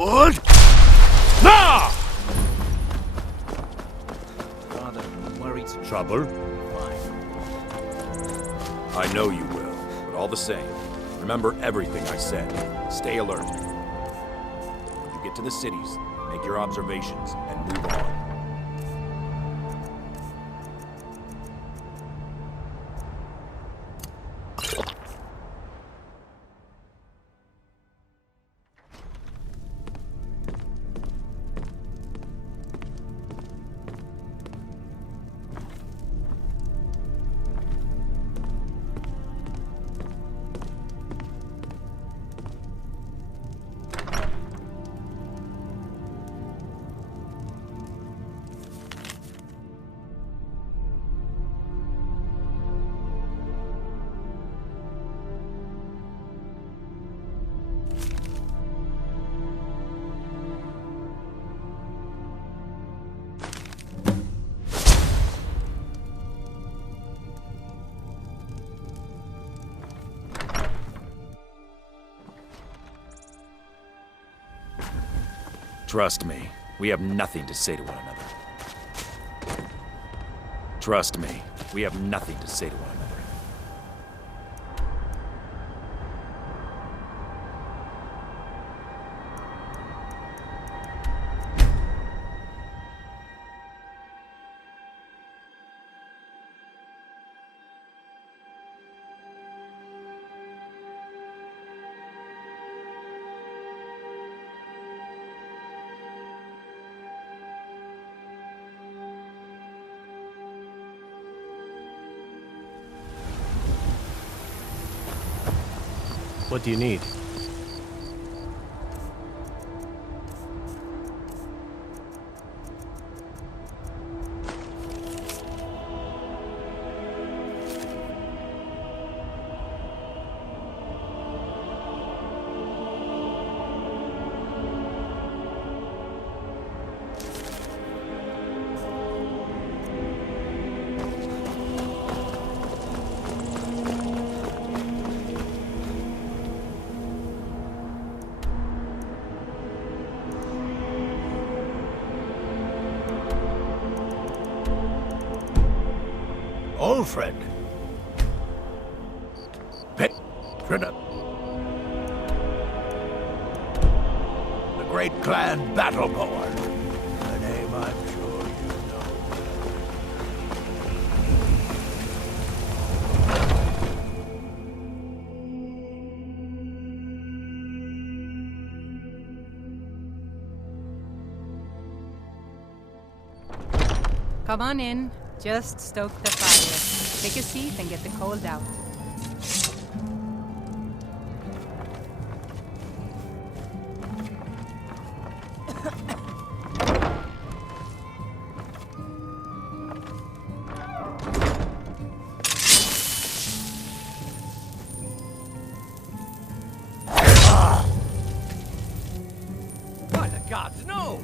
would? Nah! Father, worried. Trouble? I know you will, but all the same, remember everything I said. Stay alert. When you get to the cities, make your observations and move on. Trust me, we have nothing to say to one another. Trust me, we have nothing to say to one another. What do you need? Old friend. pt21. The great clan battle poet. A name I'm sure you know. Come on in. Just stoke the fire. Take a seat and get the cold out. By the gods, no!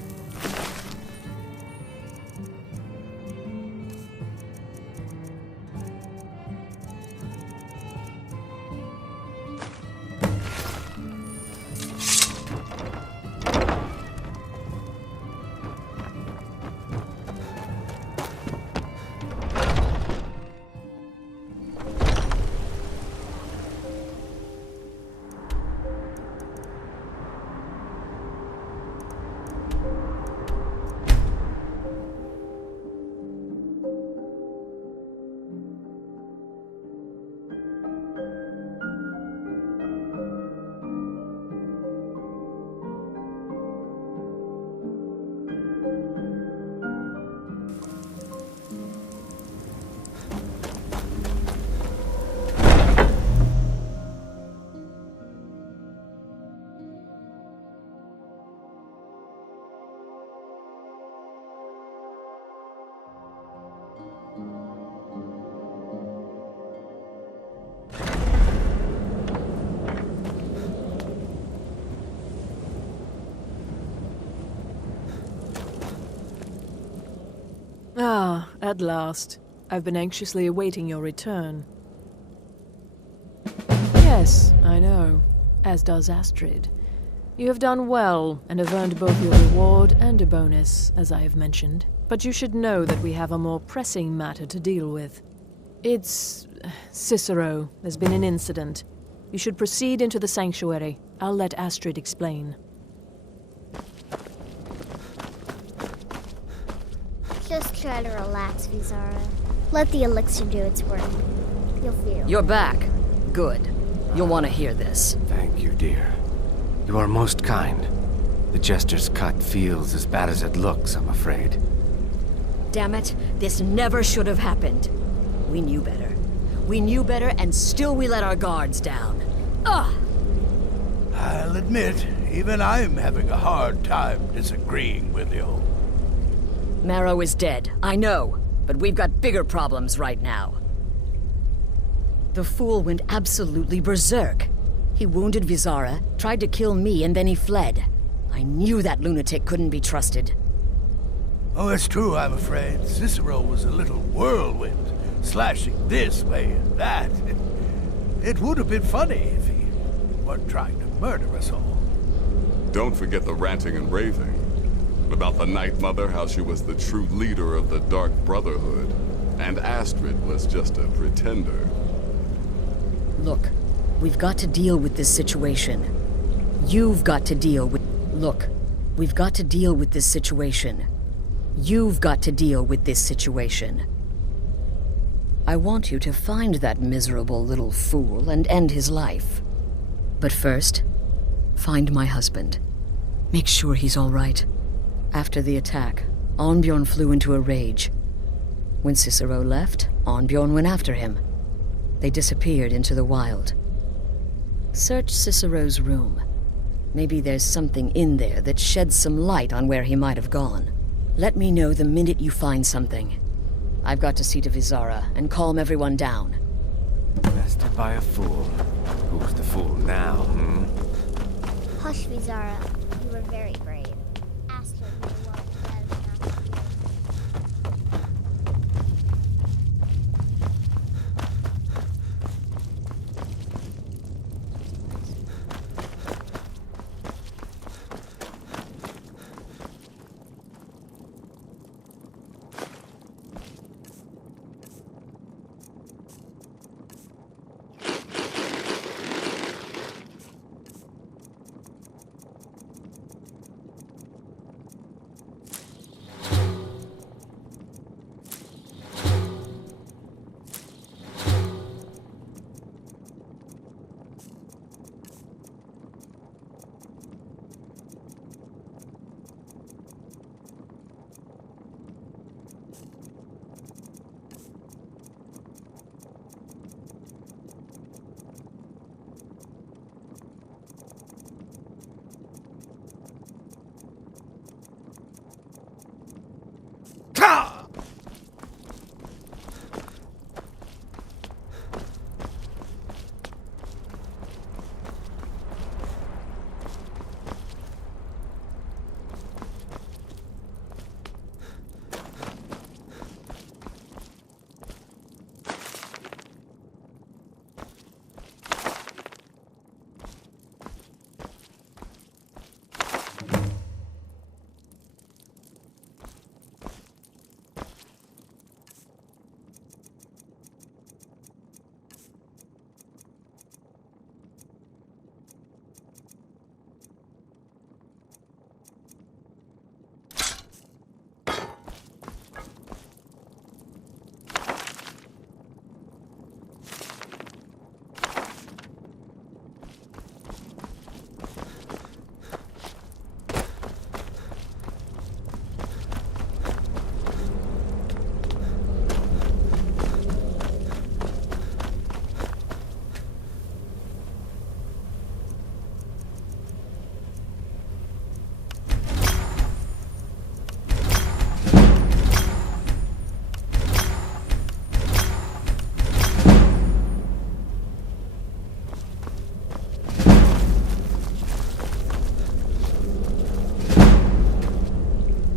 Ah, at last. I've been anxiously awaiting your return. Yes, I know. As does Astrid. You have done well, and have earned both your reward and a bonus, as I have mentioned. But you should know that we have a more pressing matter to deal with. It's... Cicero. There's been an incident. You should proceed into the sanctuary. I'll let Astrid explain. Just try to relax, Vizara. Let the elixir do its work. You'll feel. You're back. Good. You'll want to hear this. Thank you, dear. You are most kind. The Jester's cut feels as bad as it looks, I'm afraid. Damn it, this never should have happened. We knew better. We knew better, and still we let our guards down. Ugh! I'll admit, even I'm having a hard time disagreeing with you. Marrow is dead, I know, but we've got bigger problems right now. The fool went absolutely berserk. He wounded Vizara, tried to kill me, and then he fled. I knew that lunatic couldn't be trusted. Oh, it's true, I'm afraid. Cicero was a little whirlwind, slashing this way and that. It would have been funny if he weren't trying to murder us all. Don't forget the ranting and raving. About the Night Mother, how she was the true leader of the Dark Brotherhood, and Astrid was just a pretender. Look, we've got to deal with this situation. You've got to deal with... Look, we've got to deal with this situation. You've got to deal with this situation. I want you to find that miserable little fool and end his life. But first, find my husband. Make sure he's all right. After the attack, Arnbjorn flew into a rage. When Cicero left, Arnbjorn went after him. They disappeared into the wild. Search Cicero's room. Maybe there's something in there that sheds some light on where he might have gone. Let me know the minute you find something. I've got to see to Vizara and calm everyone down. Bested by a fool. Who's the fool now, Hush, Vizara. You were very brave. Astrid knew what was better than us.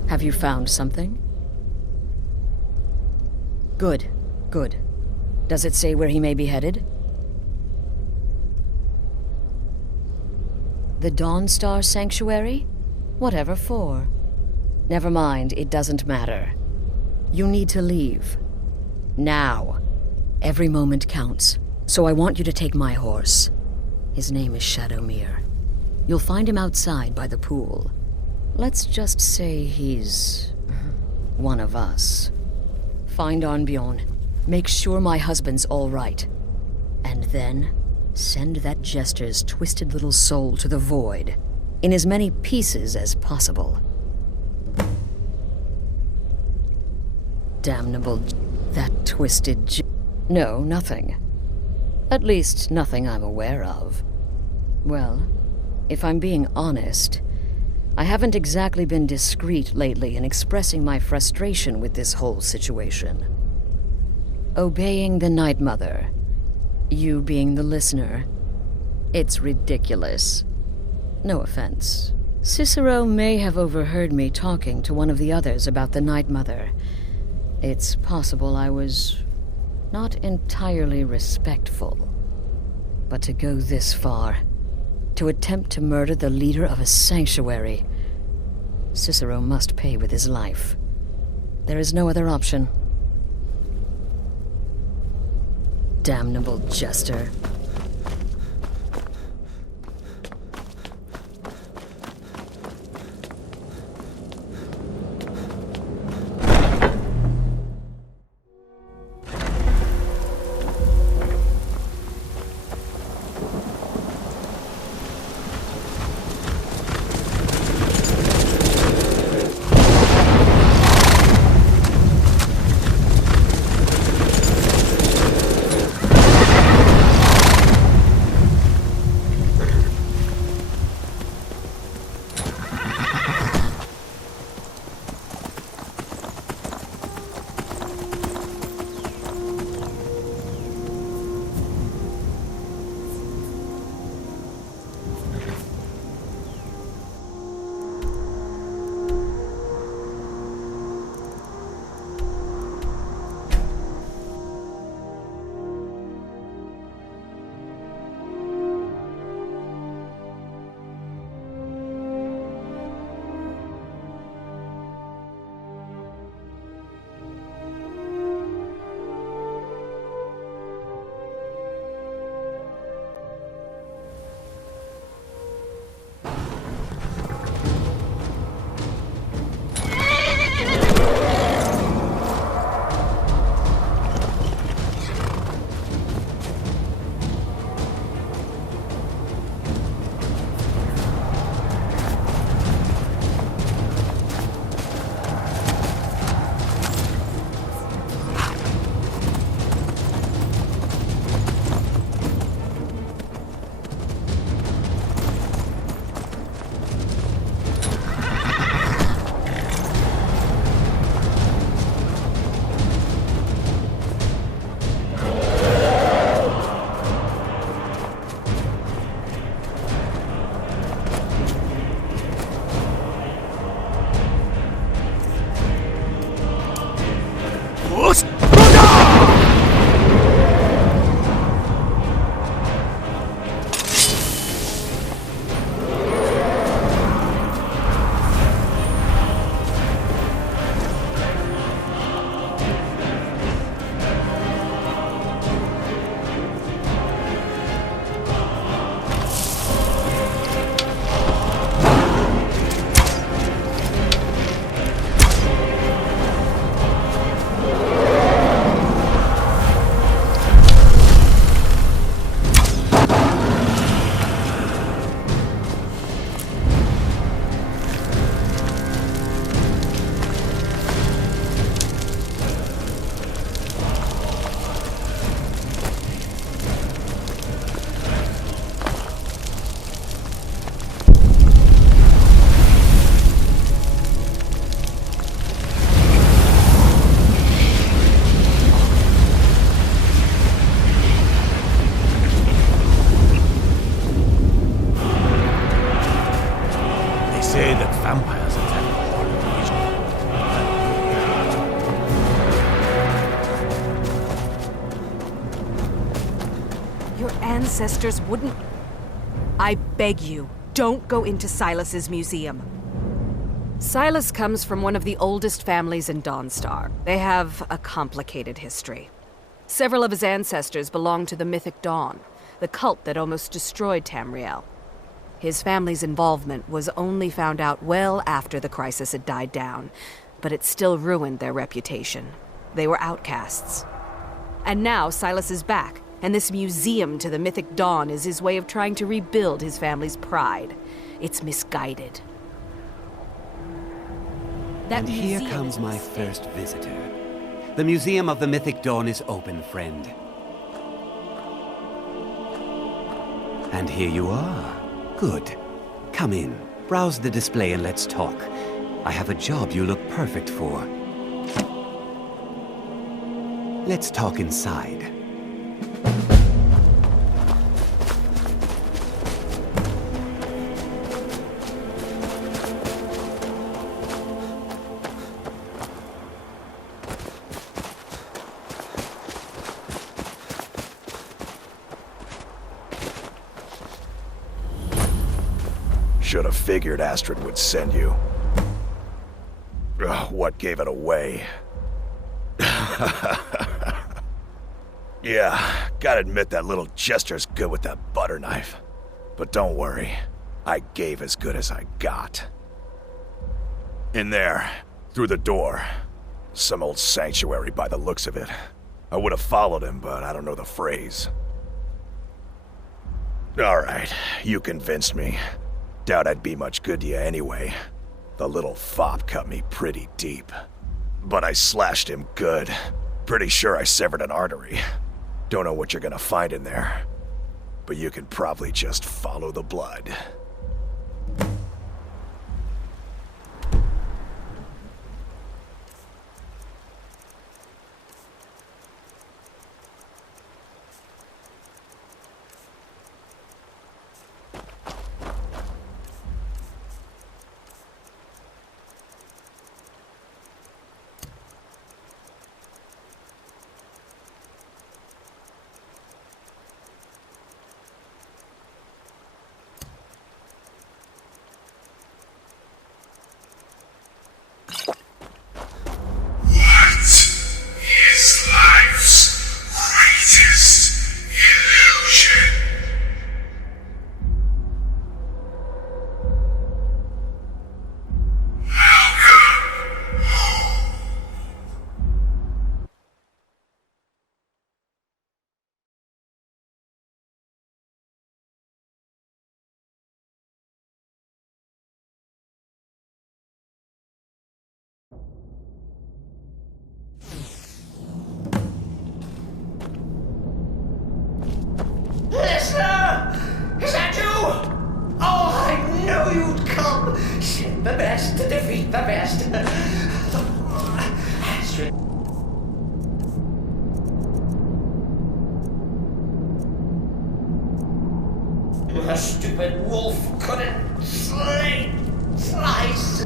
Have you found something? Good, good. Does it say where he may be headed? The Dawnstar Sanctuary? Whatever for. Never mind, it doesn't matter. You need to leave. Now. Every moment counts, so I want you to take my horse. His name is Shadowmere. You'll find him outside by the pool. Let's just say he's one of us. Find Arnbjorn. Make sure my husband's all right. And then send that jester's twisted little soul to the void, in as many pieces as possible. Damnable that twisted No, nothing. At least, nothing I'm aware of. Well, if I'm being honest, I haven't exactly been discreet lately in expressing my frustration with this whole situation. Obeying the Night Mother, you being the listener, it's ridiculous. No offense. Cicero may have overheard me talking to one of the others about the Night Mother. It's possible I was not entirely respectful. But to go this far, to attempt to murder the leader of a sanctuary, Cicero must pay with his life. There is no other option. Damnable jester. Ancestors wouldn't... I beg you, don't go into Silas's museum. Silas comes from one of the oldest families in Dawnstar. They have a complicated history. Several of his ancestors belonged to the mythic Dawn, the cult that almost destroyed Tamriel. His family's involvement was only found out well after the crisis had died down, but it still ruined their reputation. They were outcasts. And now Silas is back, and this museum to the mythic Dawn is his way of trying to rebuild his family's pride. It's misguided. And here comes my first visitor. The Museum of the Mythic Dawn is open, friend. And here you are. Good. Come in, browse the display and let's talk. I have a job you look perfect for. Let's talk inside. Should have figured Astrid would send you. Ugh, what gave it away? Yeah, gotta admit that little Jester's good with that butter knife. But don't worry, I gave as good as I got. In there, through the door. Some old sanctuary by the looks of it. I would have followed him, but I don't know the phrase. Alright, you convinced me. Doubt I'd be much good to you anyway. The little fop cut me pretty deep. But I slashed him good. Pretty sure I severed an artery. Don't know what you're gonna find in there. But you can probably just follow the blood. Listener! Is that you? Oh, I knew you'd come! Send the best to defeat the best. Astrid. A stupid wolf couldn't slice.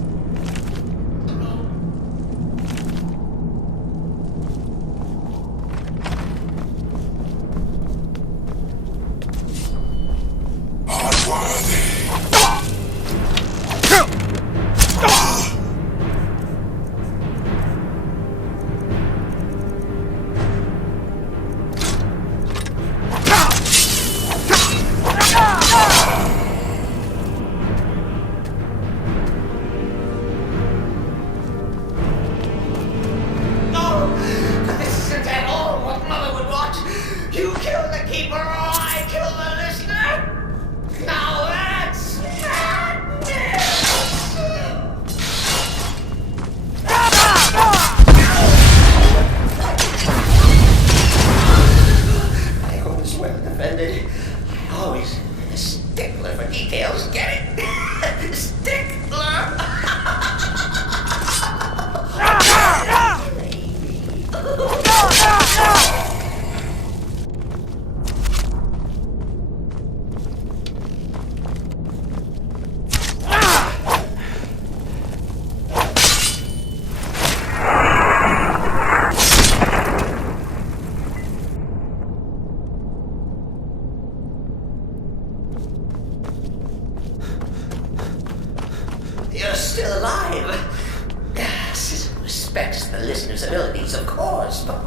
respects the listener's abilities, of course, but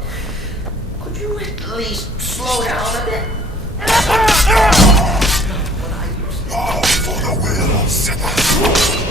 could you at least slow down a bit? All for the will of sinners.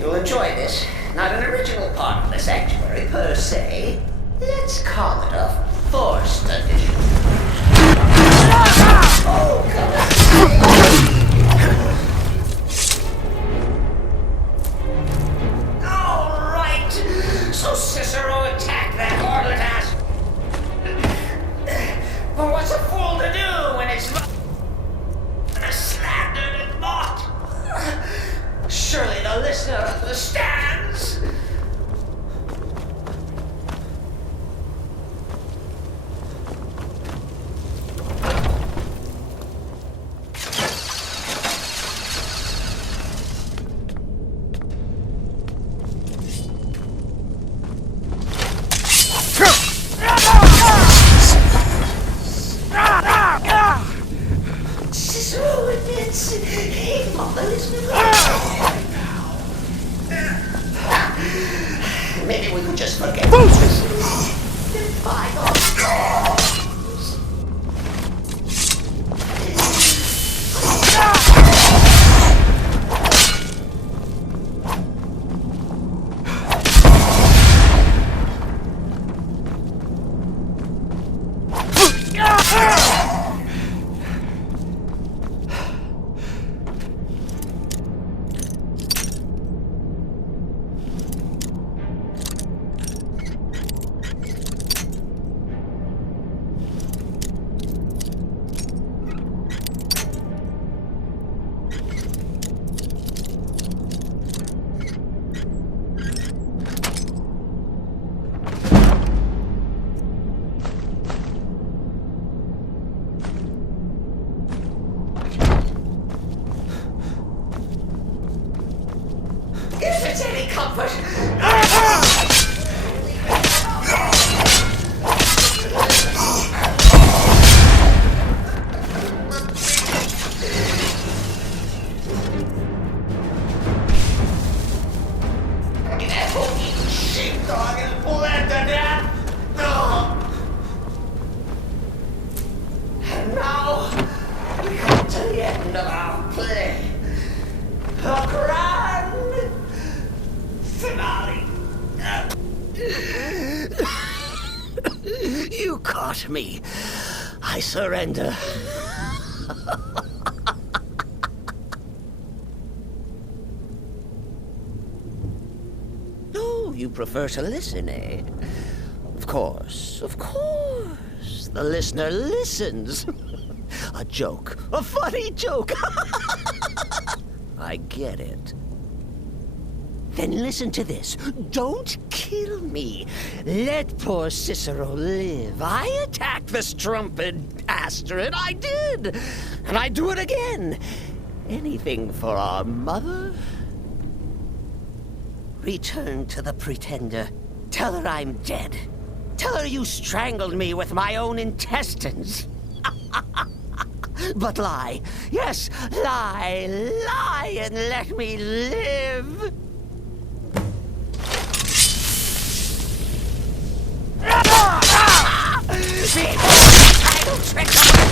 You'll enjoy this. Not an original part of the sanctuary per se. Let's call it a forced addition. Oh, come on. All right. So Cicero attacked that harlot ass. But what's a fool to do when it's slandered and mocked? Surely the listener understands. Cicero admits he motherless. Maybe we could just forget this. Bygones. If it's any comfort. Sheepdog is bled to death. And now we come to the end of our play. A grand finale. You caught me. I surrender. No, you prefer to listen, eh? Of course, of course. The listener listens. A joke. A funny joke. I get it. Then listen to this. Don't kill me. Let poor Cicero live. I attacked the strumpet Astrid. I did. And I'd do it again. Anything for our mother? Return to the Pretender. Tell her I'm dead. Tell her you strangled me with my own intestines. But lie. Yes, lie. Lie and let me live. I don't trick them.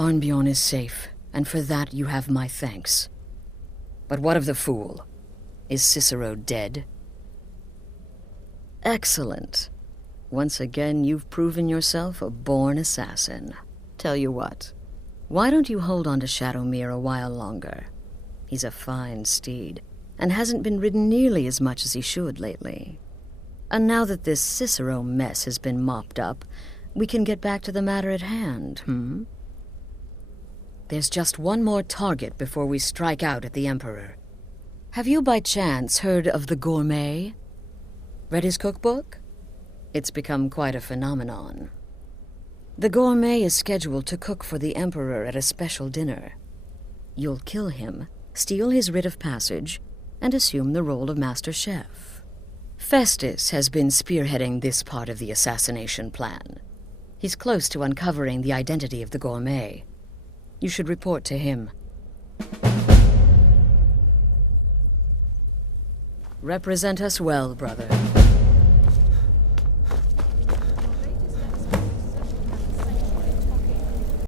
Arnbjorn is safe, and for that you have my thanks. But what of the fool? Is Cicero dead? Excellent. Once again, you've proven yourself a born assassin. Tell you what, why don't you hold on to Shadowmere a while longer? He's a fine steed, and hasn't been ridden nearly as much as he should lately. And now that this Cicero mess has been mopped up, we can get back to the matter at hand, There's just one more target before we strike out at the Emperor. Have you by chance heard of the Gourmet? Read his cookbook? It's become quite a phenomenon. The Gourmet is scheduled to cook for the Emperor at a special dinner. You'll kill him, steal his writ of passage, and assume the role of Master Chef. Festus has been spearheading this part of the assassination plan. He's close to uncovering the identity of the Gourmet. You should report to him. Represent us well, brother.